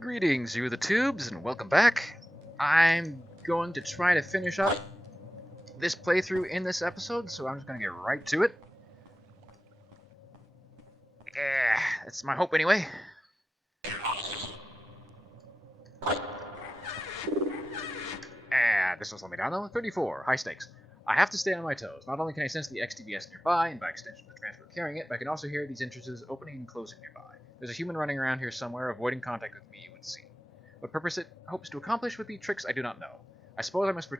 Greetings, you the tubes, and welcome back. I'm going to try to finish up this playthrough in this episode, so I'm just going to get right to it. Yeah, that's my hope anyway. This will slow me down though. 34, high stakes. I have to stay on my toes. Not only can I sense the XTVS nearby, and by extension the transfer carrying it, but I can also hear these entrances opening and closing nearby. There's a human running around here somewhere, avoiding contact with me, you would see. What purpose it hopes to accomplish with these tricks, I do not know. I suppose I must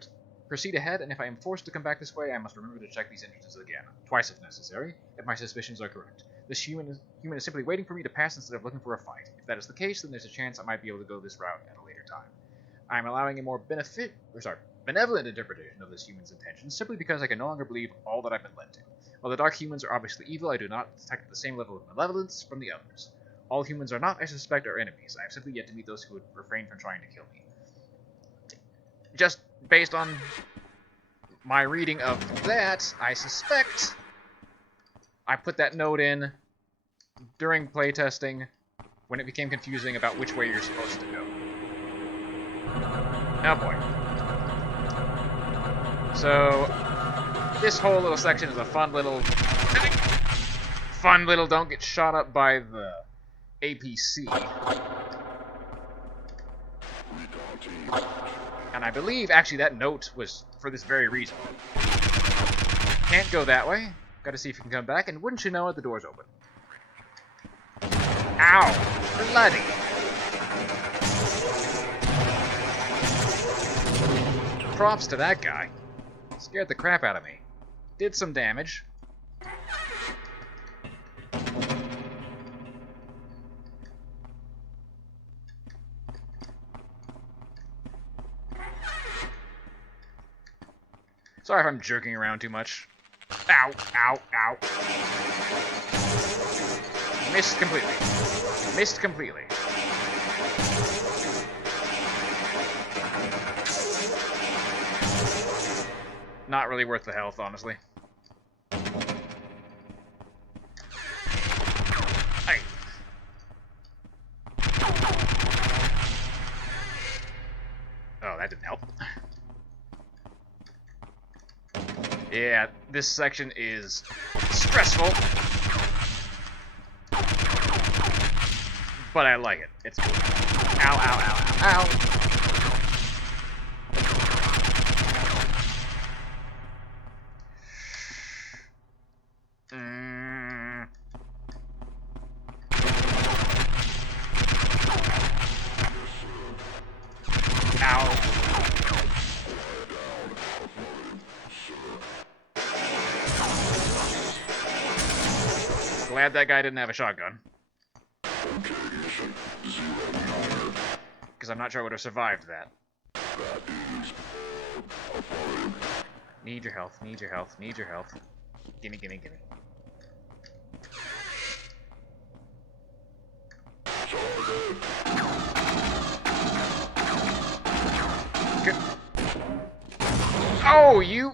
proceed ahead, and if I am forced to come back this way, I must remember to check these entrances again, twice if necessary, if my suspicions are correct. This human is simply waiting for me to pass instead of looking for a fight. If that is the case, then there's a chance I might be able to go this route at a later time. I am allowing a more benevolent interpretation of this human's intentions, simply because I can no longer believe all that I've been led to. While the dark humans are obviously evil, I do not detect the same level of malevolence from the others. All humans are not, I suspect, our enemies. I have simply yet to meet those who would refrain from trying to kill me. Just based on my reading of that, I suspect I put that note in during playtesting when it became confusing about which way you're supposed to go. Oh boy. So, this whole little section is a fun little don't get shot up by the APC. And I believe, actually, that note was for this very reason. Can't go that way. Gotta see if you can come back, and wouldn't you know it, the door's open. Ow! Bloody! Props to that guy. Scared the crap out of me. Did some damage. Sorry if I'm jerking around too much. Ow, ow, ow. Missed completely. Missed completely. Not really worth the health, honestly. Hey. Oh, that didn't help. Yeah, this section is stressful. But I like it. It's cool. Ow, ow, ow, ow, ow. Glad that guy didn't have a shotgun. Because I'm not sure I would have survived that. Need your health, need your health, need your health. Gimme, gimme, gimme. Good. Oh, you...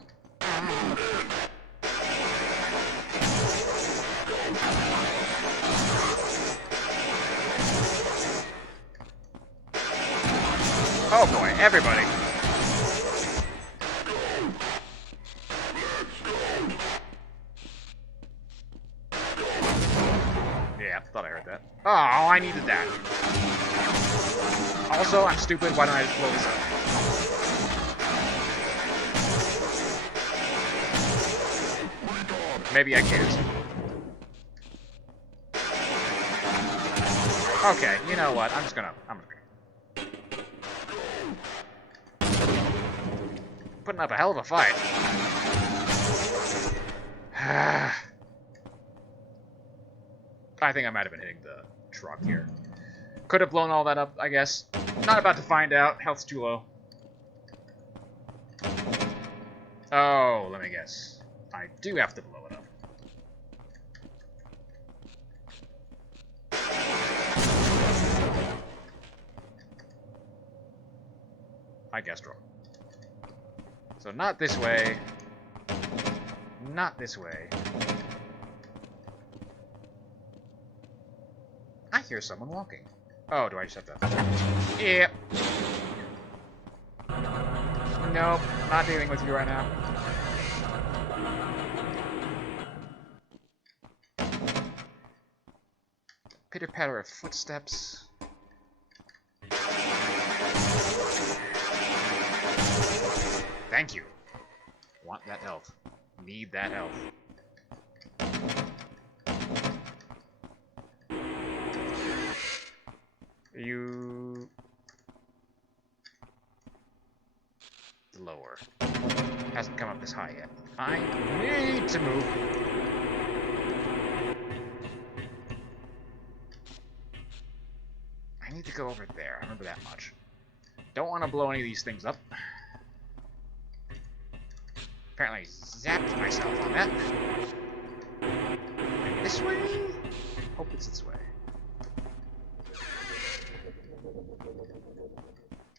Oh boy, everybody. Yeah, thought I heard that. Oh, I needed that. Also, I'm stupid, why don't I just blow this up? Maybe I can't. Okay, you know what, I'm just gonna putting up a hell of a fight. I think I might have been hitting the truck here. Could have blown all that up, I guess. Not about to find out. Health's too low. Oh, let me guess. I do have to blow it up. I guessed wrong. So not this way. Not this way. I hear someone walking. Oh, do I just have to... Yep. Nope, not dealing with you right now. Pitter-patter of footsteps. Thank you. Want that health. Need that health. You... Lower. Hasn't come up this high yet. I need to move. I need to go over there. I remember that much. Don't want to blow any of these things up. Apparently zapped myself on that. Maybe this way? Hope it's this way.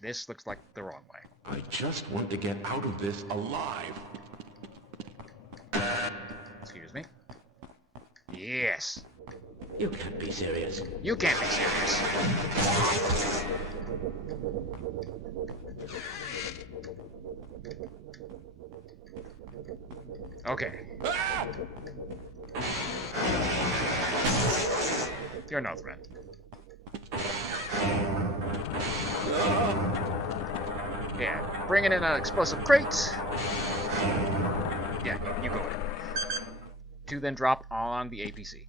This looks like the wrong way. I just want to get out of this alive. Excuse me. Yes. You can't be serious. You can't be serious. Okay. You're no threat. Yeah, bringing in an explosive crate. Yeah, you go ahead. To then drop on the APC.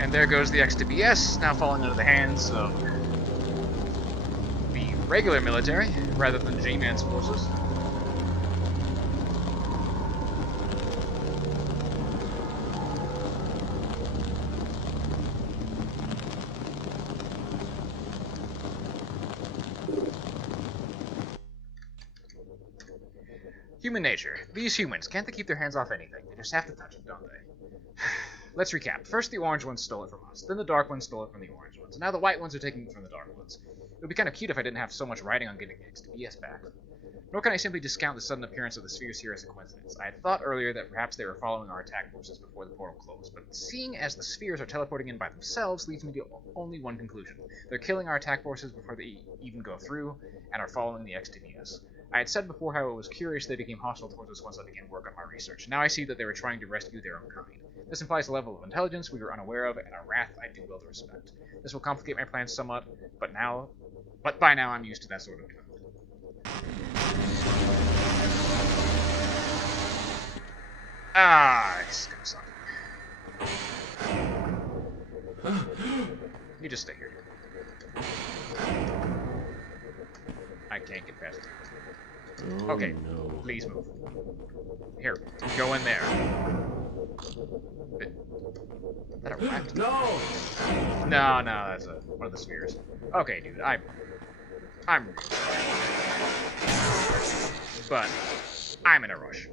And there goes the XTBS, now falling into the hands of the regular military, rather than G-Man's forces. Human nature. These humans, can't they keep their hands off anything? They just have to touch it, don't they? Let's recap. First, the orange ones stole it from us. Then the dark ones stole it from the orange ones. And now the white ones are taking it from the dark ones. It would be kind of cute if I didn't have so much writing on getting XTBS back. Nor can I simply discount the sudden appearance of the spheres here as a coincidence. I had thought earlier that perhaps they were following our attack forces before the portal closed, but seeing as the spheres are teleporting in by themselves leads me to only one conclusion. They're killing our attack forces before they even go through, and are following the XTBS. I had said before how it was curious they became hostile towards us once I began work on my research. Now I see that they were trying to rescue their own kind. This implies a level of intelligence we were unaware of, and a wrath I do well to respect. This will complicate my plans somewhat, but by now I'm used to that sort of thing. Ah, it's gonna suck. You just stay here. I can't get past it. Okay, no. Please move. Here, go in there. Is that a rat? No! No, that's one of the spheres. Okay, dude, I'm but I'm in a rush.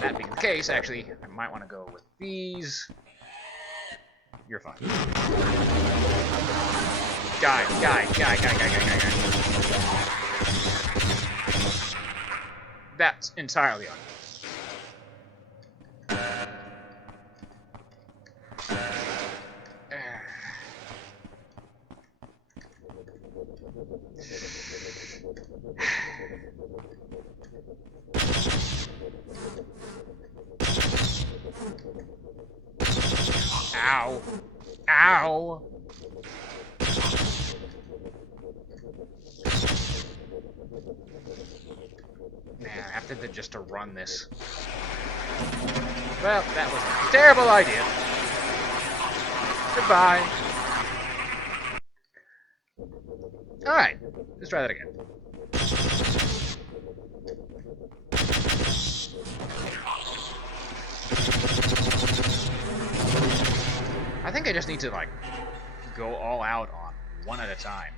That being the case, actually, I might want to go with these. You're fine. Guy. That's entirely on you. Ow. Ow. Man, I have to just to run this. Well, that was a terrible idea. Goodbye. Alright, let's try that again. I think I just need to, like, go all out on one at a time.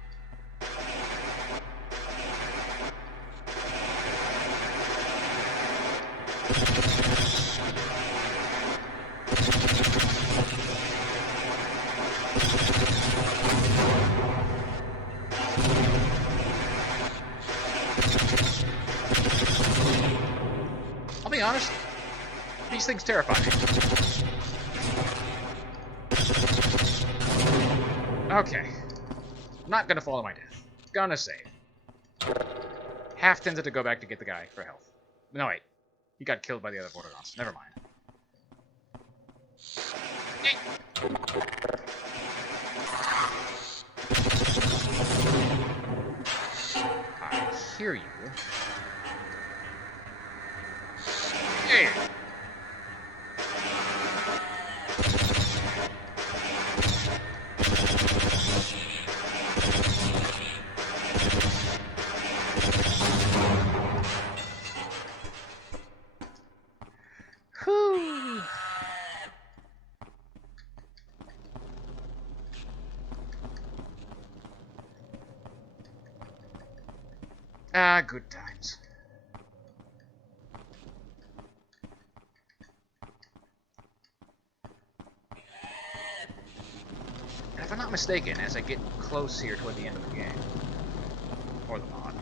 I'll be honest, these things terrify me. Okay. Not gonna fall to my death. Gonna save. Half tempted to go back to get the guy for health. No, wait. He got killed by the other Vortigaunts. Never mind. I hear you. Hey. Whew. Ah, good times. And if I'm not mistaken, as I get close here toward the end of the game, or the mod,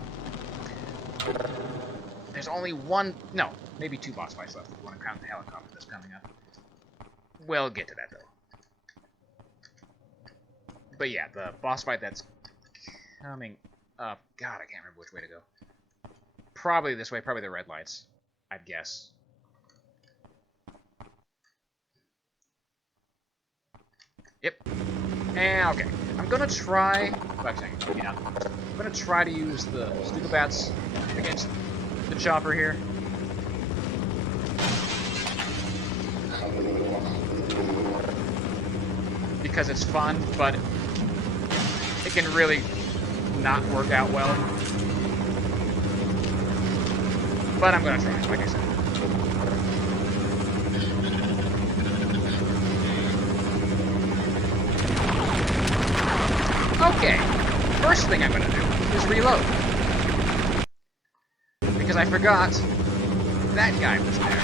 there's only one, no, maybe 2 boss fights left if you want to count the helicopter that's coming up. We'll get to that, though. But yeah, the boss fight that's coming up, God, I can't remember which way to go. Probably this way, probably the red lights, I'd guess. Yep. And, okay. I'm gonna try, well, actually, maybe not. I'm gonna try to use the Stuka Bats against the chopper here. Because it's fun, but it can really not work out well. But I'm gonna try, like I said. Okay, first thing I'm gonna do is reload. Because I forgot that guy was there.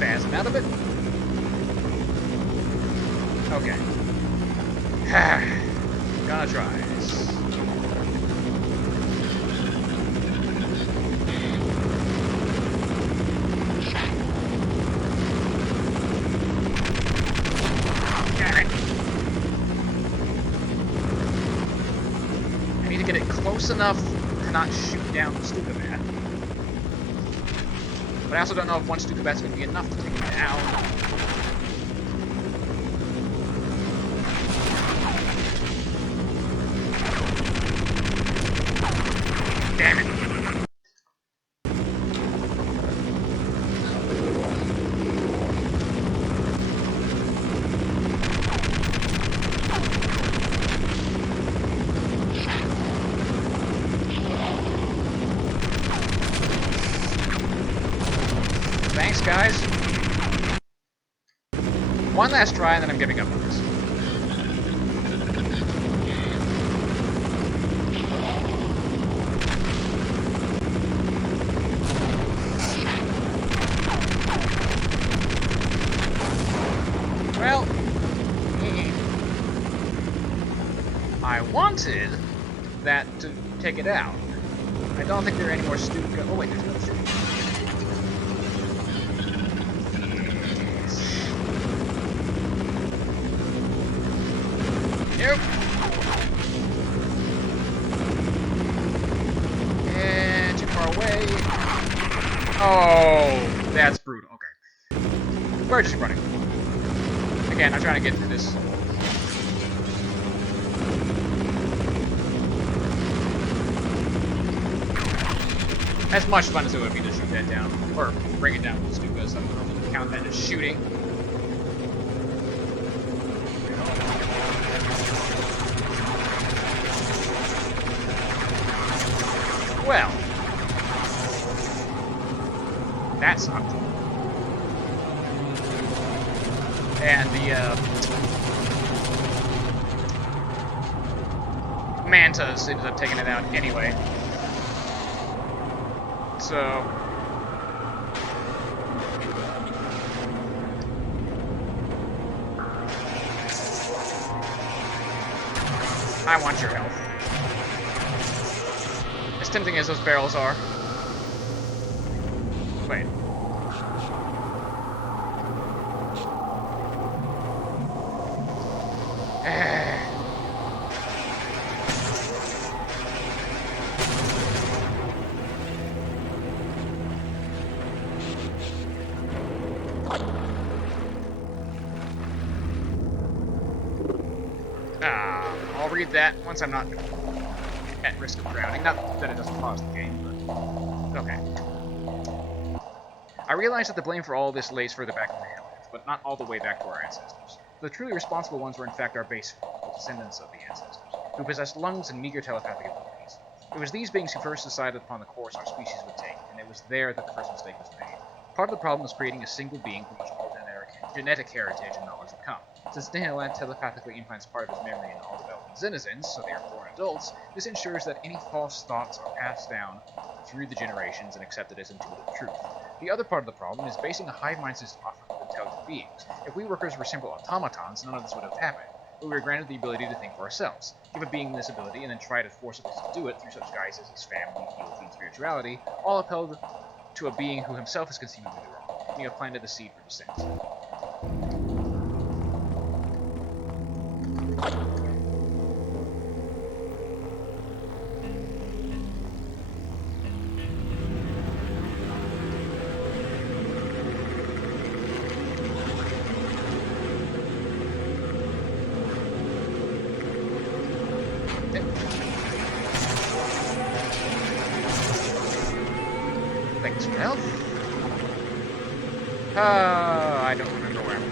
Spazzing out of it. Okay. Gonna try this. Damn it. I need to get it close enough to not shoot down the Stuka Bat. But I also don't know if one Stuka Bat's going to be enough to take it down. Damn it. Thanks, guys. One last try, and then I'm giving up on this. Well, I wanted that to take it out. I don't think there are any more Stuka. Oh wait, there's another Stuka. Nope. And too far away. Oh, that's brutal. Okay. We're just running. Again, I'm trying to get through this. As much fun as it would be to shoot that down. Or bring it down with the Stukas. I don't know if you can count that as shooting. Well, that sucked. And the mantas ended up taking it out anyway. So I want your health. As tempting as those barrels are. Wait. I'll read that once I'm not at risk of drowning. Not that it doesn't pause the game, but okay. I realize that the blame for all this lays further back in the Highlands, but not all the way back to our ancestors. The truly responsible ones were in fact our base form, the descendants of the ancestors, who possessed lungs and meager telepathic abilities. It was these beings who first decided upon the course our species would take, and it was there that the first mistake was made. Part of the problem was creating a single being from which all genetic heritage and knowledge would come. Since Nihilant telepathically implants part of his memory in all developing denizens, so they are born adults, this ensures that any false thoughts are passed down through the generations and accepted as intuitive truth. The other part of the problem is basing a hive mind system off of intelligent beings. If we workers were simple automatons, none of this would have happened, but we were granted the ability to think for ourselves. Give a being this ability and then try to forcibly do it through such guises as family, fealty, and spirituality, all upheld to a being who himself is conceivably wrong, and you have planted the seed for dissent. Thanks for help. I don't remember where I'm.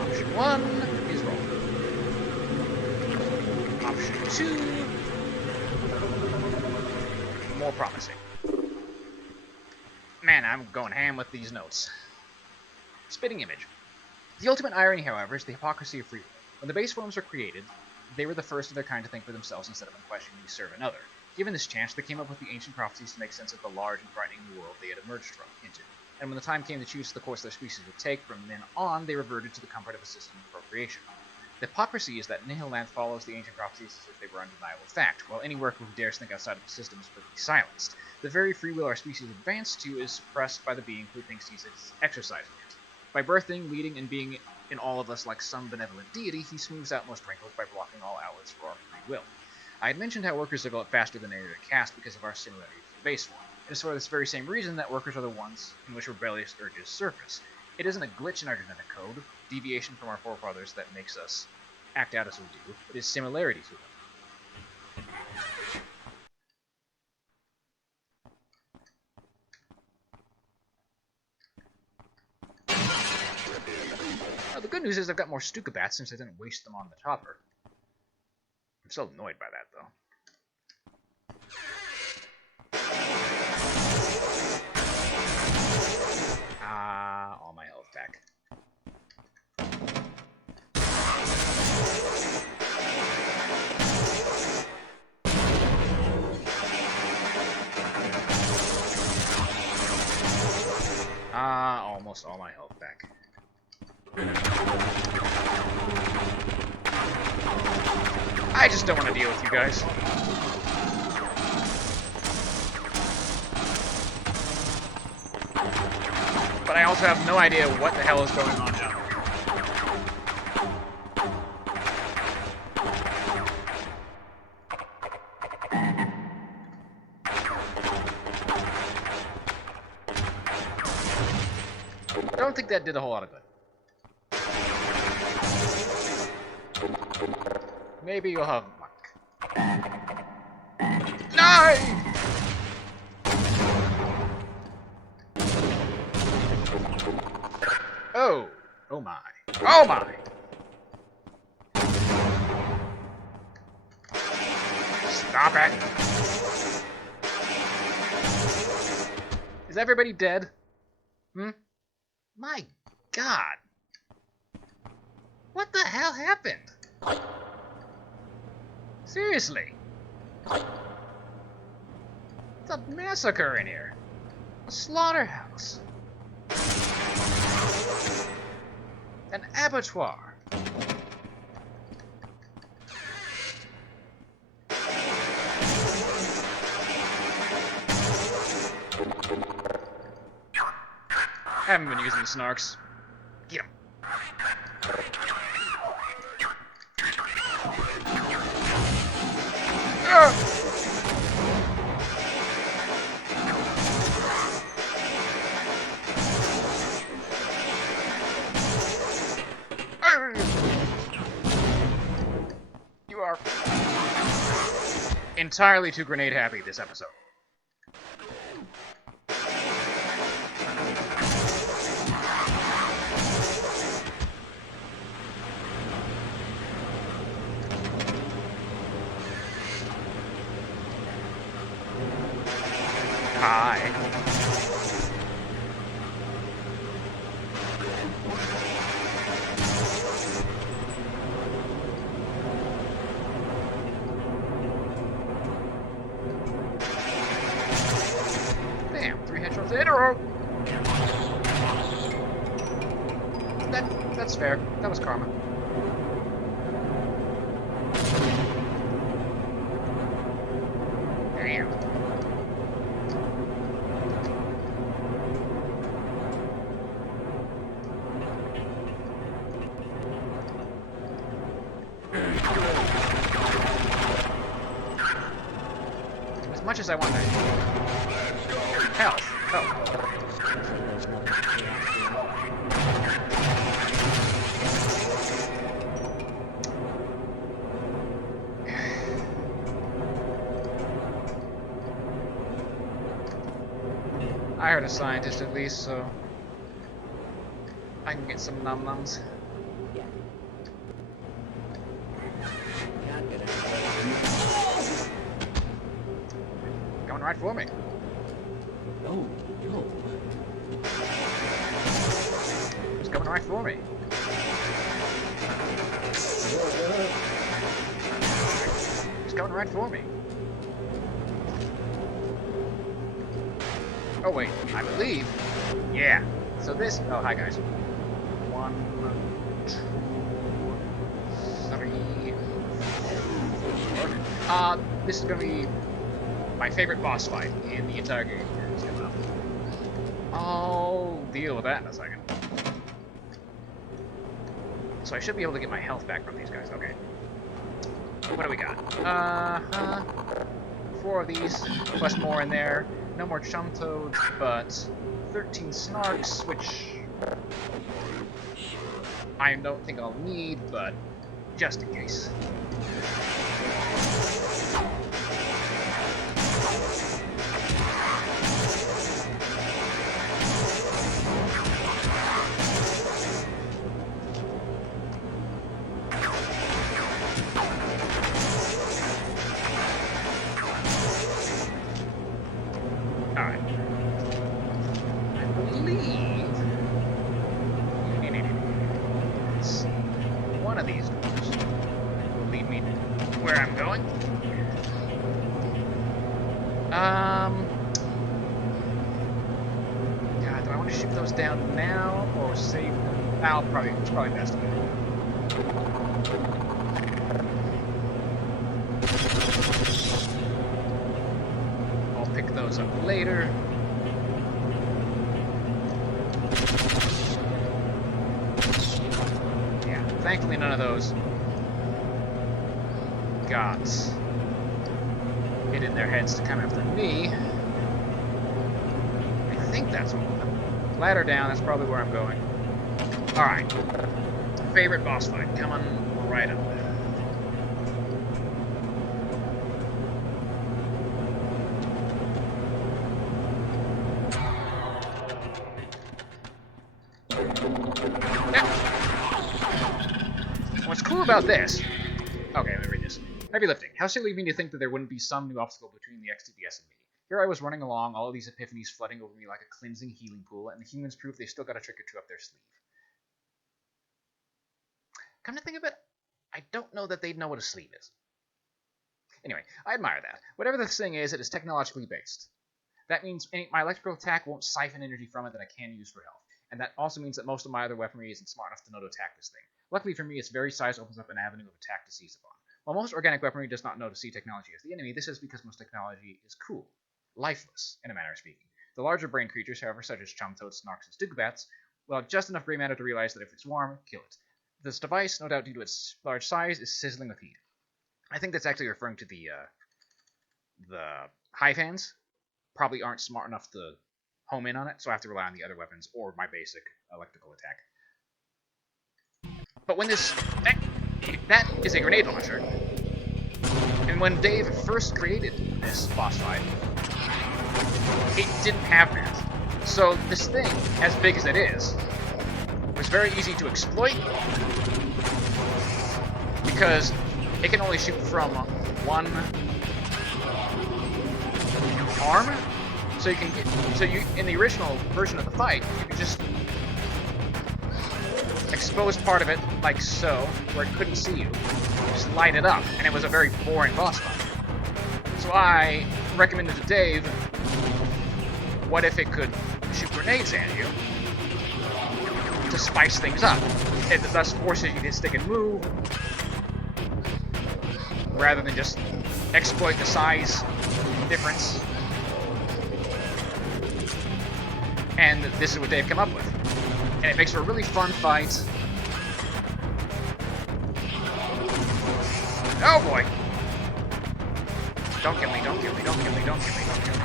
Option 1 is wrong. Option 2, more promising. Man, I'm going ham with these notes. Spitting image. The ultimate irony, however, is the hypocrisy of free will. When the base forms were created, they were the first of their kind to think for themselves instead of unquestioningly serve another. Given this chance, they came up with the ancient prophecies to make sense of the large and frightening new world they had emerged into. And when the time came to choose the course their species would take, from then on, they reverted to the comfort of a system of procreation. The hypocrisy is that Nihilanth follows the ancient prophecies as if they were undeniable fact, while any worker who dares think outside of the system is perfectly silenced. The very free will our species advanced to is suppressed by the being who thinks he's exercising it. By birthing, leading, and being in all of us like some benevolent deity, he smooths out most wrinkles by blocking all outlets for our free will. I had mentioned how workers develop faster than any other caste because of our similarity to the base form. It is for this very same reason that workers are the ones in which rebellious urges surface. It isn't a glitch in our genetic code, deviation from our forefathers, that makes us act out as we do. It is similarity to them. The good news is I've got more Stukabats since I didn't waste them on the chopper. I'm still annoyed by that, though. All my health back. Almost all my health back. I just don't want to deal with you guys. But I also have no idea what the hell is going on down there. I don't think that did a whole lot of good. Maybe you'll have luck. No! Oh! Oh my. Oh my! Stop it! Is everybody dead? Hmm? My God. What the hell happened? Seriously. It's a massacre in here. A slaughterhouse. An abattoir. Haven't been using the snarks. Get 'em. You are entirely too grenade happy this episode. Hi. Damn, 3 headshots in a row. That's fair. That was karma. Damn. As much as I want that health. Oh. I heard a scientist at least, so I can get some num-nums. Coming right for me. Oh, no. He's coming right for me. He's coming right for me. Oh wait, I believe. Yeah. So this. Oh, hi guys. 1, 2, 3, 4. This is gonna be my favorite boss fight in the entire game. I'll deal with that in a second. So I should be able to get my health back from these guys. Okay. What do we got? 4 of these, plus more in there. No more chum toads, but 13 snarks, which I don't think I'll need, but just in case. Alright. I believe... Let's see. One of these doors will lead me where I'm going. God, do I want to ship those down now or save them? It's probably best to do. I'll pick those up later. Yeah, thankfully none of those got it in their heads to come after me. I think that's all of them. Ladder down, that's probably where I'm going. Alright. Favorite boss fight, coming right up there. What's cool about this... Okay, let me read this. Heavy lifting. How silly of me to think that there wouldn't be some new obstacle between the XTBS and me. Here I was running along, all of these epiphanies flooding over me like a cleansing healing pool, and the humans proved they still got a trick or two up their sleeve. Come to think of it, I don't know that they'd know what a sleeve is. Anyway, I admire that. Whatever this thing is, it is technologically based. That means my electrical attack won't siphon energy from it that I can use for health. And that also means that most of my other weaponry isn't smart enough to know to attack this thing. Luckily for me, its very size opens up an avenue of attack to seize upon. While most organic weaponry does not know to see technology as the enemy, this is because most technology is cool. Lifeless, in a manner of speaking. The larger brain creatures, however, such as Chumtoads, Snarks, and Stugabats, will have just enough gray matter to realize that if it's warm, kill it. This device, no doubt due to its large size, is sizzling with heat. I think that's actually referring to the hive hands. Probably aren't smart enough to home in on it, so I have to rely on the other weapons or my basic electrical attack. But when that is a grenade launcher. And when Dave first created this boss fight, it didn't have that. So this thing, as big as it is, was very easy to exploit because it can only shoot from one arm. So you can in the original version of the fight, you could just expose part of it like so, where it couldn't see you. Just light it up, and it was a very boring boss fight. So I recommended to Dave, what if it could shoot grenades at you to spice things up? It thus forces you to stick and move, rather than just exploit the size difference. And this is what they've come up with. And it makes for a really fun fight. Oh boy! Don't kill me, don't kill me, don't kill me, don't kill me, don't kill me.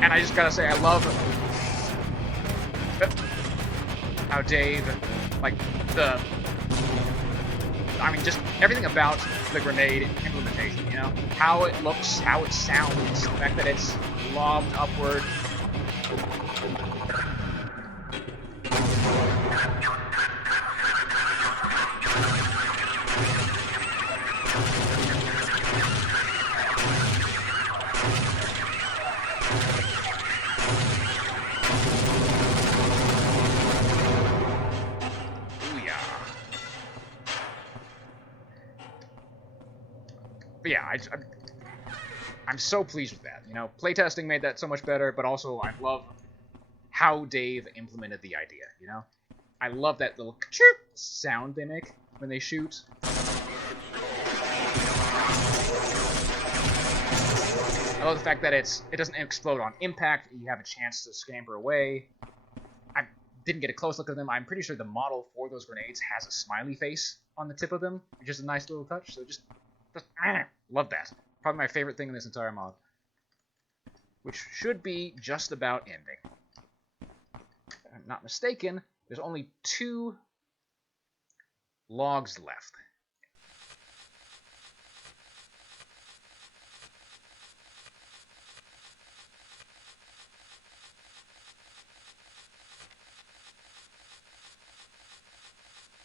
And I just gotta say, I love how Dave, just everything about the grenade implementation, you know? How it looks, how it sounds, the fact that it's lobbed upward. But yeah, I'm so pleased with that. You know, playtesting made that so much better, but also I love how Dave implemented the idea, you know? I love that little chirp sound they make when they shoot. I love the fact that it doesn't explode on impact, you have a chance to scamper away. I didn't get a close look at them. I'm pretty sure the model for those grenades has a smiley face on the tip of them, which is a nice little touch, so just love that. Probably my favorite thing in this entire mod. Which should be just about ending. If I'm not mistaken, there's only 2 logs left.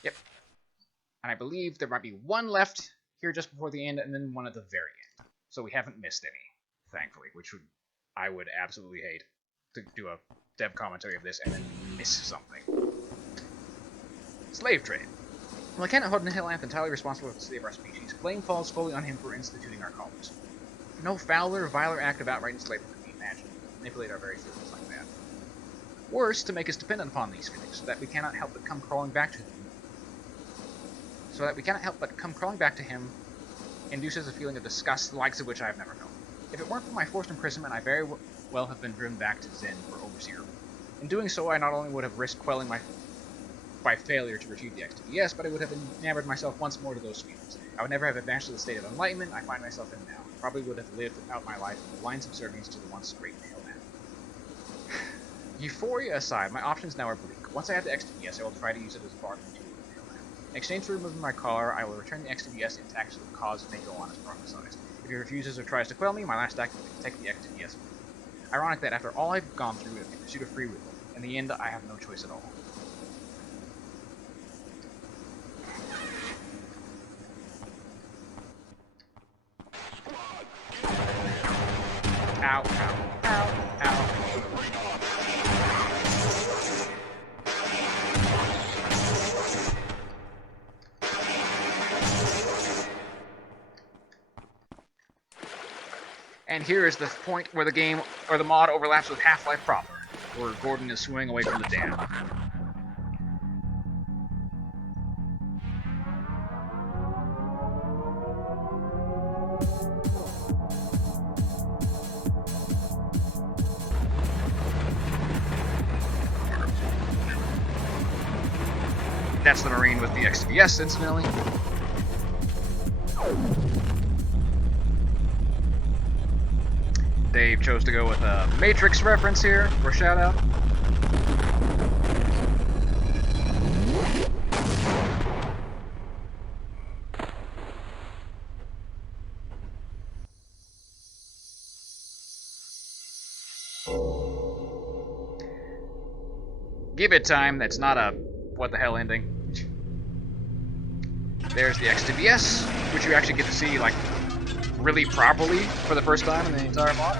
Yep. And I believe there might be 1 left here just before the end, and then 1 at the very end. So we haven't missed any, thankfully, which I would absolutely hate to do a dev commentary of this and then miss something. Slave trade. While I cannot hold Nihilanth entirely responsible for the state of our species, blame falls fully on him for instituting our colors. No fouler, viler act of outright enslavement can be imagined. Manipulate our very feelings like that. Worse, to make us dependent upon these feelings, so that we cannot help but come crawling back to him. Induces a feeling of disgust, the likes of which I have never known. If it weren't for my forced imprisonment, I very well have been driven back to Zen for Overseer. In doing so, I not only would have risked quelling by failure to retrieve the XTDS, but I would have enamored myself once more to those feelings. I would never have advanced to the state of enlightenment I find myself in now. I probably would have lived out my life in blind subservience to the once great mailman. Euphoria aside, my options now are bleak. Once I have the XTDS, I will try to use it as a bargaining tool with the mailman. In exchange for removing my collar, I will return the XTDS intact so the cause may go on as prophesized. If he refuses or tries to quell me, my last act will be to take the XTDS. Ironic that after all I've gone through in pursuit of free will, in the end I have no choice at all. Ow, ow, ow, ow. And here is the point where the game, or the mod, overlaps with Half-Life proper, where Gordon is swimming away from the dam. That's the Marine with the XTBS, incidentally. Dave chose to go with a Matrix reference here for a shout out. Give it time, that's not a what the hell ending. There's the XTBS, which you actually get to see like really properly for the first time in the entire mod.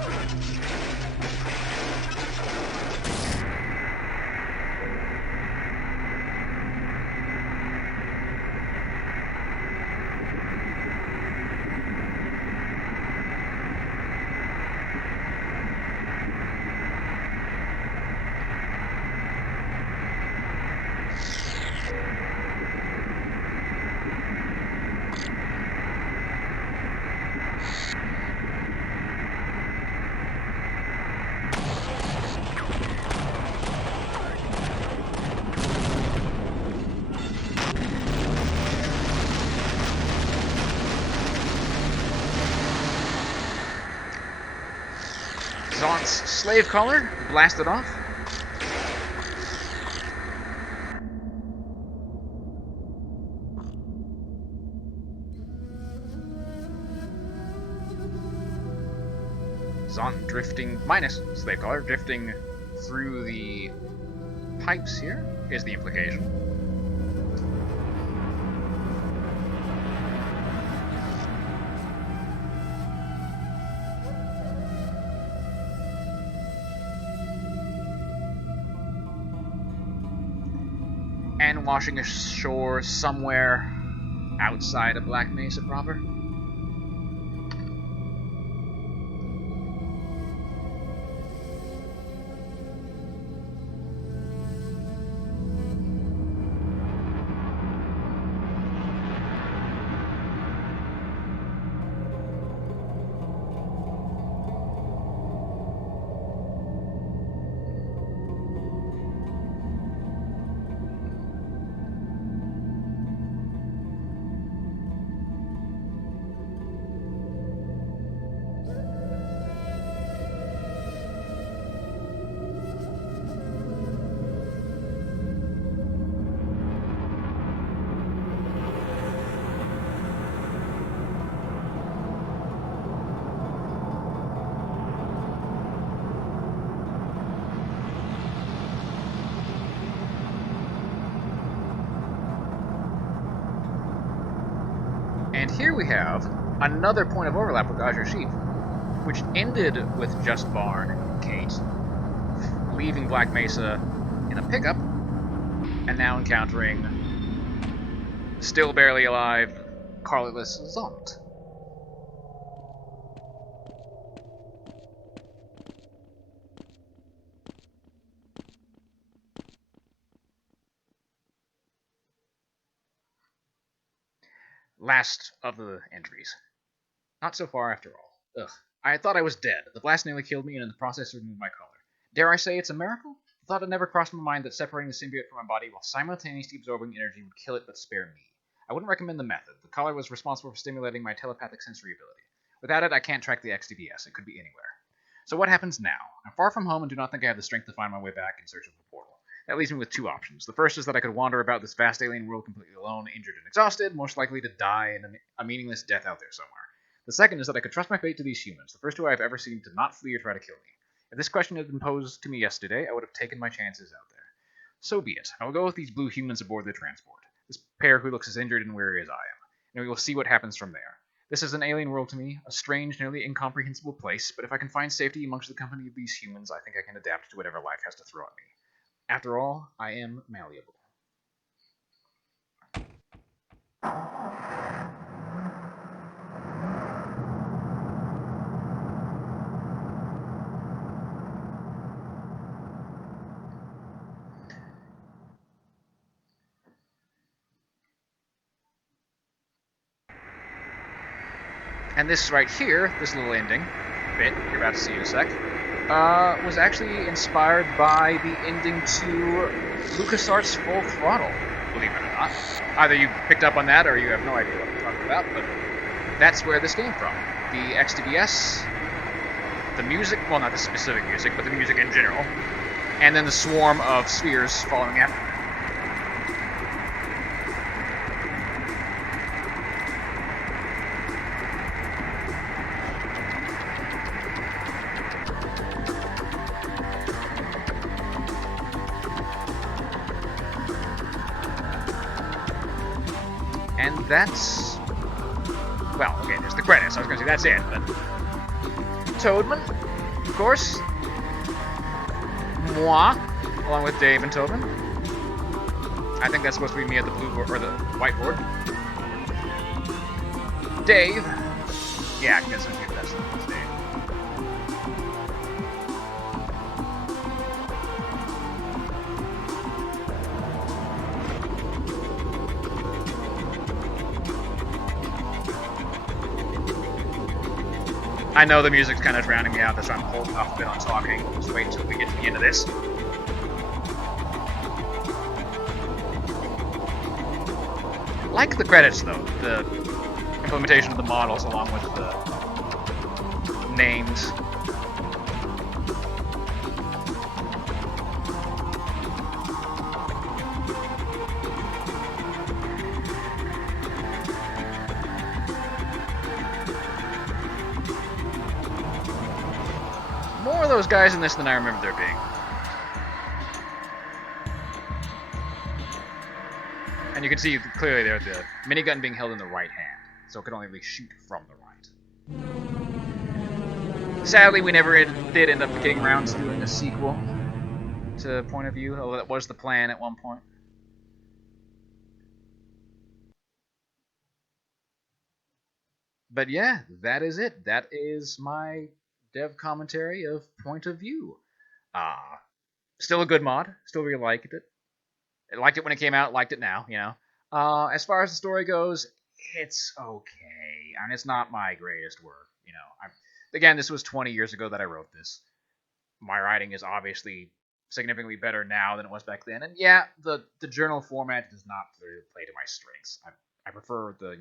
Zaunt's slave collar blasted off. Zaunt drifting, minus slave collar, drifting through the pipes here is the implication. And washing ashore somewhere outside of Black Mesa proper. And here we have another point of overlap with Azure Sheep, which ended with just Barn and Kate leaving Black Mesa in a pickup, and now encountering still barely alive colorless Zaunt. Last of the entries. Not so far after all. Ugh. I thought I was dead. The blast nearly killed me and in the process removed my color. Dare I say it's a miracle? The thought had never crossed my mind that separating the symbiote from my body while simultaneously absorbing energy would kill it but spare me. I wouldn't recommend the method. The collar was responsible for stimulating my telepathic sensory ability. Without it, I can't track the XTBS. It could be anywhere. So what happens now? I'm far from home and do not think I have the strength to find my way back in search of a portal. That leaves me with two options. The first is that I could wander about this vast alien world completely alone, injured and exhausted, most likely to die in a meaningless death out there somewhere. The second is that I could trust my fate to these humans, the first two I have ever seen to not flee or try to kill me. If this question had been posed to me yesterday, I would have taken my chances out there. So be it. I will go with these blue humans aboard the transport. This pair who looks as injured and weary as I am. And we will see what happens from there. This is an alien world to me, a strange, nearly incomprehensible place, but if I can find safety amongst the company of these humans, I think I can adapt to whatever life has to throw at me. After all, I am malleable. And this right here, this little ending bit you're about to see in a sec, was actually inspired by the ending to LucasArts Full Throttle, believe it or not. Either you picked up on that or you have no idea what I'm talking about, but that's where this came from. The XDBS, the music, well, not the specific music, but the music in general, and then the swarm of spheres following after it. And that's... well, okay, there's the credits. I was going to say that's it, but... Toadman, of course. Moi, along with Dave and Tobin. I think that's supposed to be me at the blue board, or the whiteboard. Dave. Yeah, I guess that's Dave. I know the music's kind of drowning me out, that's why I'm holding off a bit on talking. Just wait until we get to the end of this. Like the credits, though. The implementation of the models along with the names. More of those guys in this than I remember there being. And you can see clearly there the minigun being held in the right hand, so it could only really shoot from the right. Sadly, we never did end up getting around to doing a sequel to Point of View, although that was the plan at one point. But yeah, that is it. That is my dev commentary of Point of View. Still a good mod. Still really liked it. I liked it when it came out. Liked it now. You know. As far as the story goes, it's okay. I mean, it's not my greatest work. You know. Again, this was 20 years ago that I wrote this. My writing is obviously significantly better now than it was back then. And yeah, the journal format does not really play to my strengths. I prefer the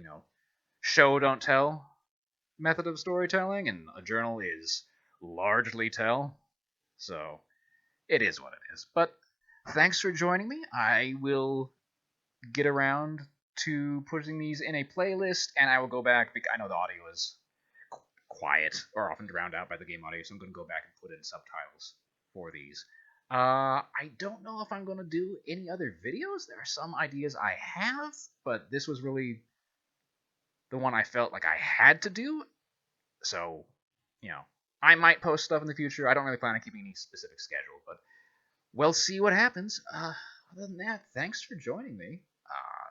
show don't tell method of storytelling, and a journal is largely tell. So it is what it is. But thanks for joining me. I will get around to putting these in a playlist, and I will go back, because I know the audio is quiet or often drowned out by the game audio, so I'm going to go back and put in subtitles for these. I don't know if I'm going to do any other videos. There are some ideas I have, but this was really the one I felt like I had to do. So, I might post stuff in the future. I don't really plan on keeping any specific schedule, but we'll see what happens. Other than that, thanks for joining me.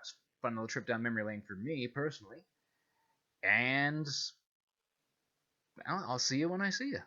It's a fun little trip down memory lane for me, personally. And well, I'll see you when I see you.